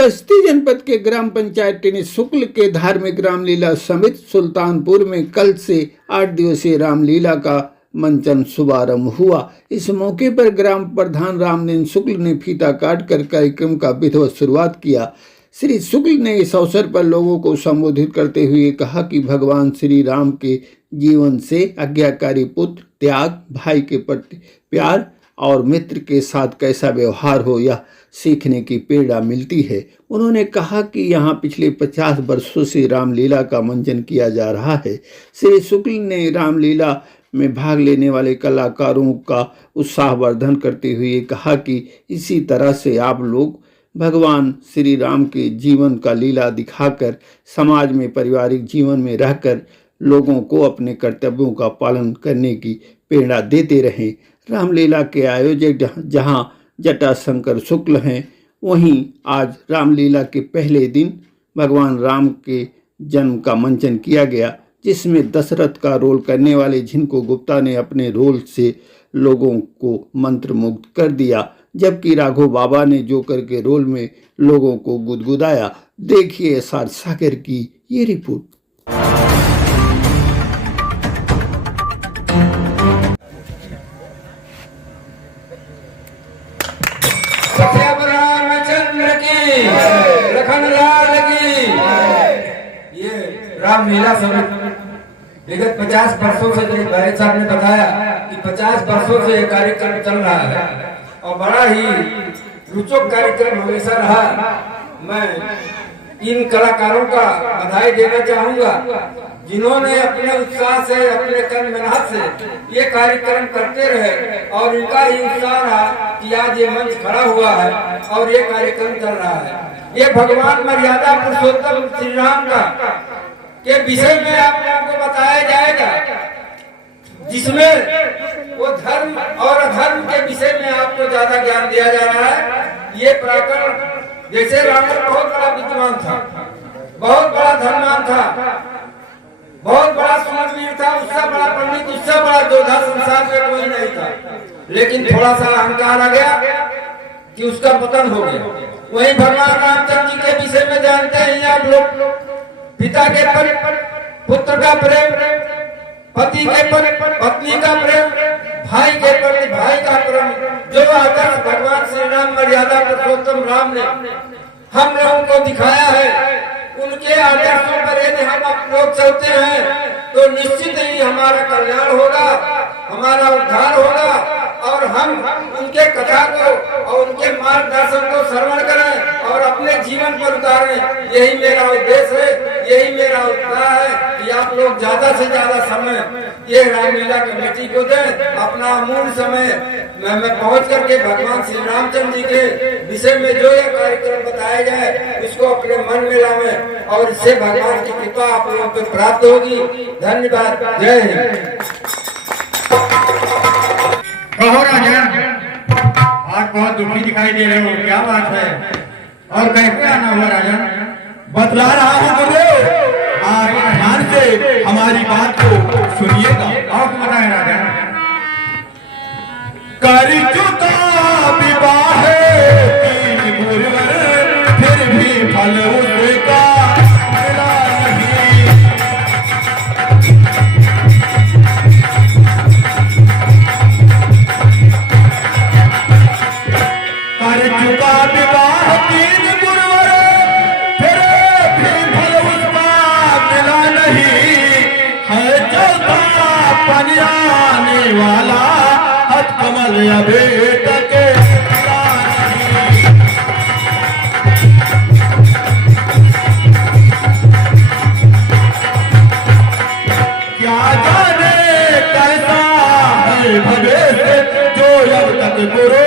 बस्ती जनपद के ग्राम पंचायत टेनी शुक्ल के धार्मिक रामलीला समिति सुल्तानपुर में कल से 8 दिवसीय रामलीला का मंचन शुभारंभ हुआ। इस मौके पर ग्राम प्रधान रामनेन शुक्ल ने फीता काट कर कार्यक्रम का विधिवत शुरुआत किया। श्री शुक्ल ने इस अवसर पर लोगों को संबोधित करते हुए कहा कि भगवान श्री राम के जीवन से आज्ञाकारी पुत्र, त्याग, भाई के प्रति प्यार और मित्र के साथ कैसा व्यवहार हो, यह सीखने की प्रेरणा मिलती है। उन्होंने कहा कि यहाँ पिछले 50 वर्षों से रामलीला का मंचन किया जा रहा है। श्री शुक्ल ने रामलीला में भाग लेने वाले कलाकारों का उत्साहवर्धन करते हुए कहा कि इसी तरह से आप लोग भगवान श्री राम के जीवन का लीला दिखाकर समाज में, पारिवारिक जीवन में रहकर लोगों को अपने कर्तव्यों का पालन करने की प्रेरणा देते रहें। रामलीला के आयोजक जहां जटाशंकर शुक्ल हैं, वहीं आज रामलीला के पहले दिन भगवान राम के जन्म का मंचन किया गया, जिसमें दशरथ का रोल करने वाले झिनको गुप्ता ने अपने रोल से लोगों को मंत्रमुग्ध कर दिया, जबकि राघव बाबा ने जोकर के रोल में लोगों को गुदगुदाया। देखिए एसआर सागर की ये रिपोर्ट। रामलीला समिति विगत 50 वर्षों से, जो भाई साहब ने बताया कि 50 वर्षों से ये कार्यक्रम चल रहा है और बड़ा ही रोचक कार्यक्रम हमेशा रहा। मैं इन कलाकारों का बधाई देना चाहूंगा जिन्होंने अपने उत्साह से, अपने कर्म मेहनत से ये कार्यक्रम करते रहे और इनका ही उत्साह रहा कि आज ये मंच खड़ा हुआ है और ये कार्यक्रम चल रहा है। ये भगवान मर्यादा पुरुषोत्तम श्री राम का के विषय में आप लोगों को बताया जाएगा, जिसमें वो धर्म और अधर्म के विषय में आपको ज्यादा ज्ञान दिया जा रहा है। ये प्रकरण जैसे रावण बहुत बड़ा विद्वान था, बहुत बड़ा धर्मवान था, बहुत बड़ा सूरवीर था, उससे बड़ा पंडित, उससे बड़ा योद्धा संसार में कोई नहीं था, लेकिन थोड़ा सा अहंकार आ गया कि उसका पतन हो गया। वहीं भगवान रामचंद्र जी के विषय में जानते हैं आप लोग, पिता के पर पुत्र का प्रेम, पति के पर पत्नी का प्रेम, भाई के प्रति भाई का प्रेम, जो आदर्श भगवान श्री राम मर्यादा पुरुषोत्तम राम ने हम लोगों को दिखाया है, उनके आदर्शों पर यदि हम लोग चलते हैं तो निश्चित ही हमारा कल्याण होगा, हमारा उद्धार होगा और हम उनके कथा को और उनके मार्गदर्शन को श्रवण करें और अपने जीवन पर उतारें। यही मेरा उद्देश्य है, यही मेरा उत्साह है कि आप लोग ज्यादा से ज्यादा समय ये रामलीला कमेटी को दें। अपना अमूल्य समय में पहुंच करके भगवान श्री रामचंद्र जी के विषय में जो ये कार्यक्रम बताया जाए उसको अपने मन में लावें और इससे भगवान की कृपा आप लोगों को प्राप्त होगी। धन्यवाद। जय हिंद। कहो राजा, आज बहुत दुखी दिखाई दे रहे हो, क्या बात है और कैसे आना हुआ राजा? बतला रहा हूँ बोले, आप ध्यान से हमारी बात को सुनिएगा। और बताए राजा। कर चुका विवाह तीन गुरुवर, फिर भी फल उसका मिला नहीं। कर चुका विवाह तीन गुरुवर, फिर भी फल उसका मिला नहीं। है चौथा पनियाने वाला कमल अभी तक क्या जाने कैसा है भवेश, जो अब तक गुरु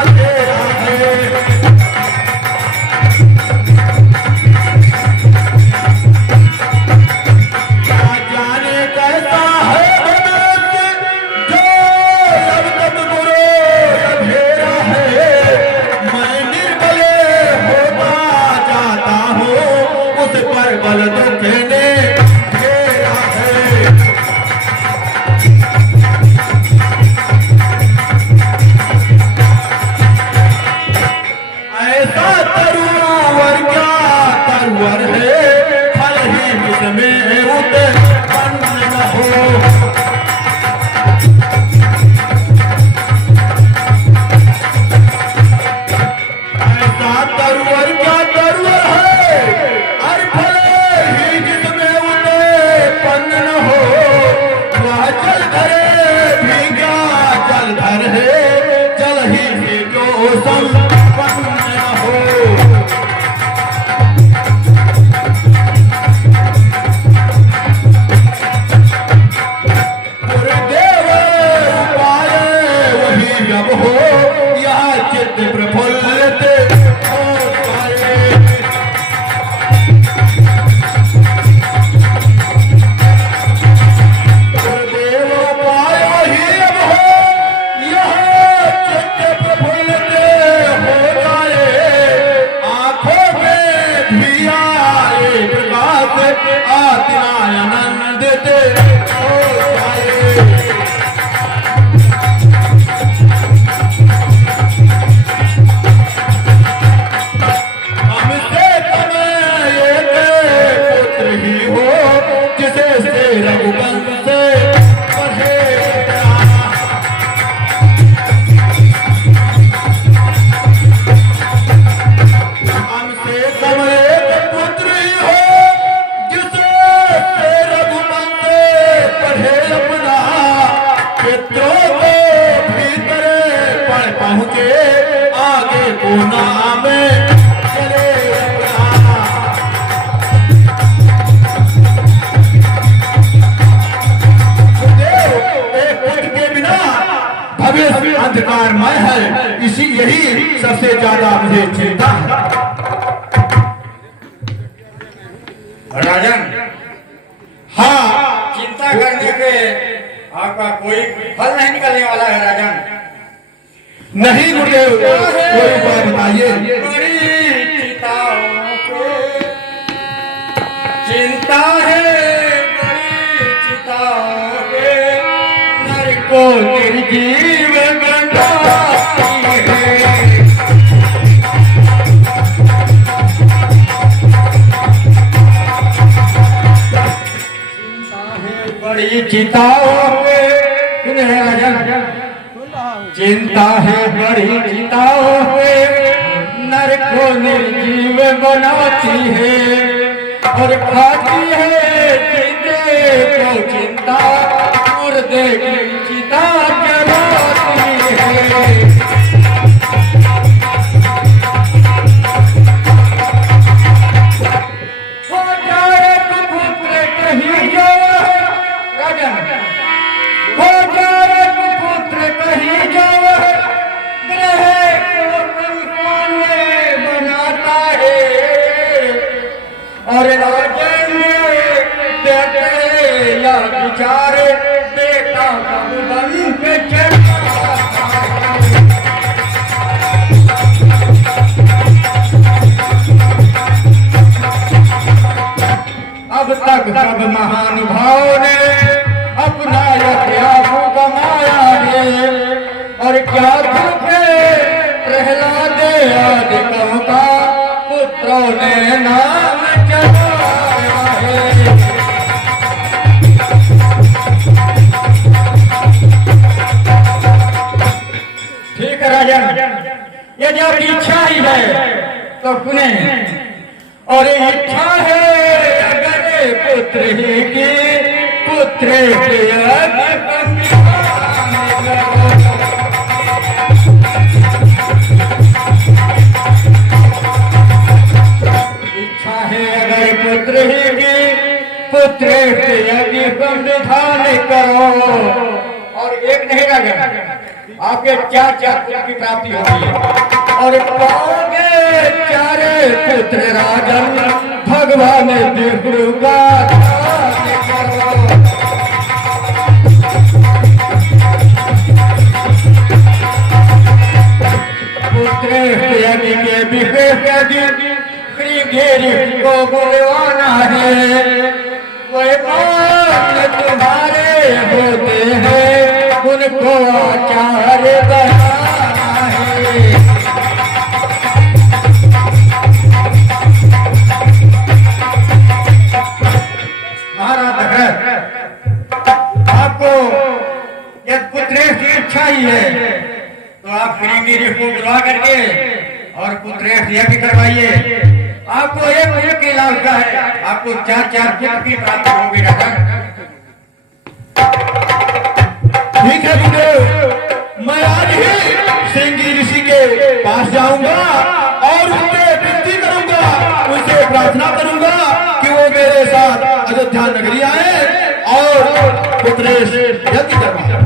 अंधेरा है। क्या जाने कैसा है बल दुखने घेरा है। ऐसा तरुणा तरवर है फल ही जिसमें उत्पन्न न हो। ऐसा तरवर क्या तरवर है, अरे फल ही जिसमें उत्पन्न न हो। वह जलधर भीगा जलधर है, जल ही में जो संपन्न न हो। गुरुदेव उपाय वही अब हो, यह चित्त प्रफुल्लित हो जाए। गुरुदेव उपाय वही अब हो, यह चित्त प्रफुल्लित हो जाए। आंखों में भी आए प्रकाश, आत्मानंदित हो जाए। हमसे तुम्हें एक पुत्र ही हो, जिसे से रघुवंश पढ़े जाना। हमसे तुम्हें एक पुत्र ही हो, जिसे से रघुवंश पढ़े अपना। पितरों को भीतर पढ़ पहुंचे, आगे को नाम चले अपना। एक पुत्र के बिना भविष्य अंधकारमय है, इसी यही सबसे ज्यादा मुझे चिंता है। राजन, हाँ, चिंता करने के आपका कोई फल नहीं निकलने वाला है राजन। नहीं गुरुदेव, कोई उपाय बताइए। बड़ी चिंताओं को चिंता है, बड़ी चिंताओं के नर को निर्जीव बनाती है। बड़ी चिंताओं पे सुने राजन, चिंता है बड़ी चिंताओं पे नर को निर्जीव बनाती है, और खाती है चिंते को चिंता, मुर्दे की चिता जलाती है। हो जाए पुत्र कहीं जाए राजन, हो जाए पुत्र कहीं जाए, ग्रह को कंकाले बनाता है। और राजन बेटे या बिचारे बेटा कब बन के चलता है। अब तक सब महानुभावों ने अपना इतिहास कमाया है, और क्या दुख प्रहलाद आदि का पुत्रों ने नाम चलाया है। ठीक है राजन, यदि आपकी इच्छा ही है तो सुने, और इच्छा है अगर पुत्र ही की, पुत्र के इच्छा है अगर पुत्र ही की, पुत्र के यज्ञ संविधान करो। और एक नहीं राजन, आपके चार पुत्र की प्राप्ति होगी, और पाओगे चारे पुत्र राजन, भगवान विष्णु का ध्यान करो। पुत्र यज्ञ के विशेष यज्ञ श्रीगिरी को बुलवाना है, वह मान तुम्हारे होते हैं, उनको आचार्य बनाना है। पत्रेश यह भी करवाइए। आपको एक के लाभ का है, आपको 4 पुत्र की प्राप्ति होगी राजन। ठीक है गुरुदेव, मैं आज ही श्रृंगी ऋषि के पास जाऊंगा और उनसे विनती करूंगा, उनसे प्रार्थना करूंगा कि वो मेरे साथ अयोध्या नगरी आए और पुत्रेश यज्ञ करवाएं।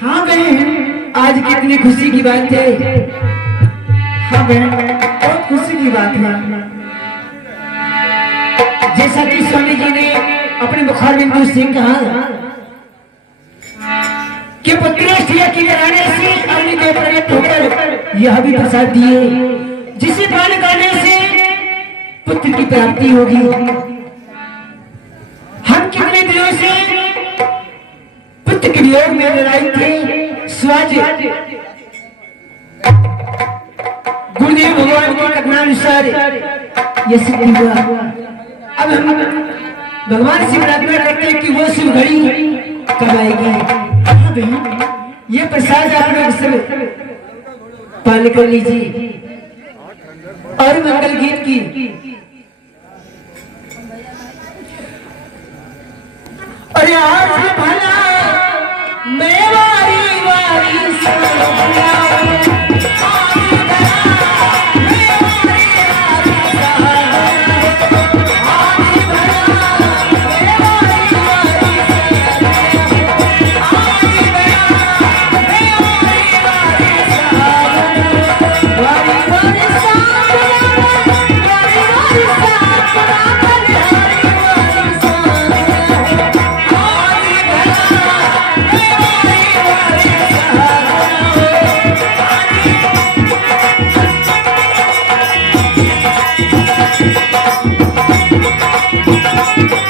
हाँ बहन, आज कितनी खुशी की बात है। हाँ बहन, बहुत खुशी की बात है। जैसा कि स्वामी जी ने अपने बुखार बिंदु से कहा कि पुत्रेश की कराने से अग्निदेव प्रकट होकर यह भी प्रसाद दिए, जिसे पान करने से पुत्र की प्राप्ति होगी। हम कितने दिनों से पुत्र के वियोग में लड़ाई थे, स्वाज गुरुदेव भगवान के कथनानुसार यह सिद्धि हुआ। अब हम भगवान से प्रार्थना करते हैं कि वो शुभ घड़ी कब आएगी। हाँ बहन, ये प्रसाद आप लोग सब पालन कर लीजिए और मंगल गीत की। अरे आज भला मैं वारी वारी Thank you.